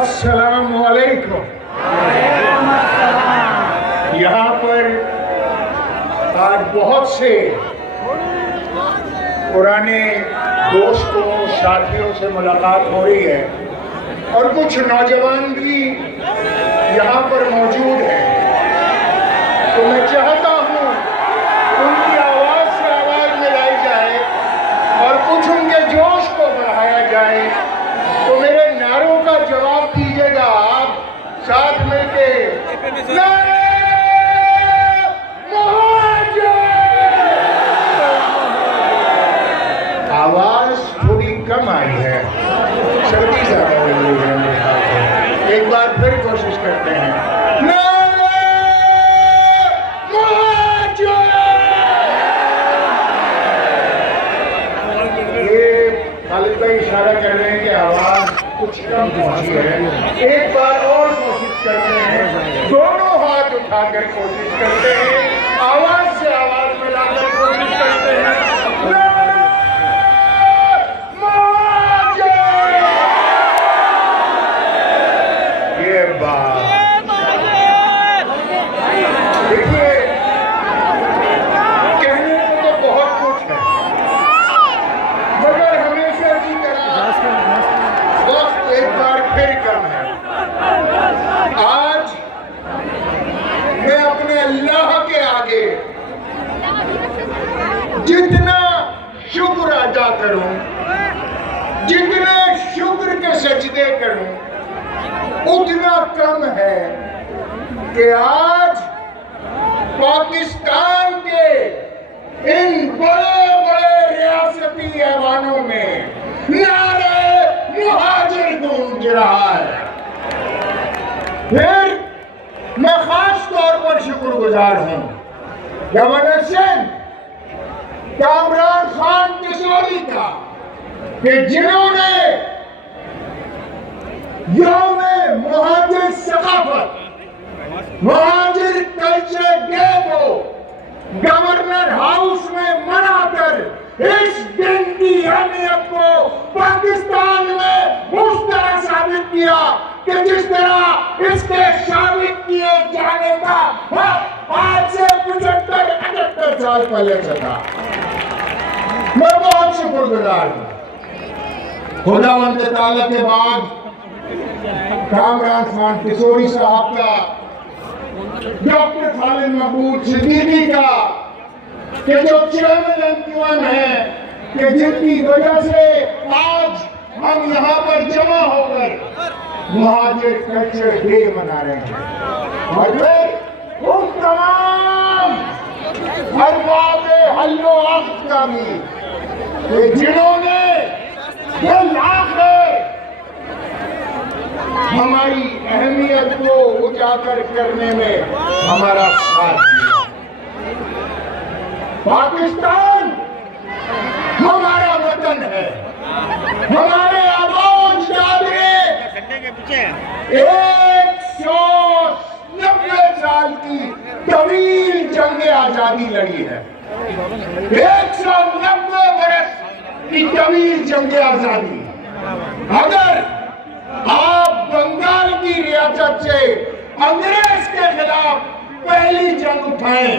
अस्सलामु अलैकुम। यहाँ पर आज बहुत से पुराने दोस्तों साथियों से मुलाकात हो रही है और कुछ नौजवान भी यहाँ पर मौजूद हैं। तो मैं चाहता हूँ उनकी आवाज़ से आवाज़ मिलाई जाए और कुछ उनके जोश को बढ़ाया जाए। तो मेरे नारों का जवाब दीजिएगा आप साथ मिलके। आवाज थोड़ी कम आई है, सर्दी ज्यादा हो रही है मेरे ख्याल से। एक बार फिर कोशिश करते हैं। ये खालिद भाई इशारा कर रहे हैं कि आवाज कुछ कम पहुंची है। एक बार और कोशिश करते हैं, दोनों हाथ उठाकर कोशिश करते हैं, आवाज से आवाज मिलाकर कोशिश करते हैं। ये बात देखिए, कहने को तो बहुत कुछ है, मगर हमेशा की तरह वक्त एक बार फिर कम है। आज मैं अपने अल्लाह के आगे जितना शुक्र अदा करूं, जितने शुक्र के सजदे करूं, उतना कम है कि आज पाकिस्तान के इन बड़े बड़े रियासती ऐवानों में नारे मुहाजिर गूंज रहा है। फिर मैं खास तौर पर शुक्रगुजार हूं गवर्नर सिंह, कामरान खान किशोरी का, कि जिन्होंने यौम मुहाजिर सकाफत, मुहाजिर कल्चर डे को गवर्नर हाउस में मनाकर इस दिन की अहमियत को पाकिस्तान में उस तरह साबित किया कि जिस तरह इसके साबित किए जाने का आज से 75-78 साल पहले से था। मैं बहुत शुक्रगुजार हूं खुदावंद ताला के बाद कामरान खान किशोरी साहब का, डॉक्टर खालिद महमूद सिद्दीकी का, कि जो चेयरमैन एमक्यूएम है, कि जिनकी वजह से आज हम यहाँ पर जमा होकर मुहाजिर कल्चर डे मना रहे हैं। और फिर उन तमाम अरबाब हल्लो अख्त का भी, कि जिन्होंने दिल आखिर हमारी अहमियत को उजागर करने में हमारा साथ दिया। पाकिस्तान हमारा वतन है, हमारे आबाद ने 190 साल की तवील जंग आजादी लड़ी है। 190 बरस की तवील जंग आजादी। अगर आप बंगाल की रियासत से अंग्रेज के खिलाफ पहली जंग उठाएं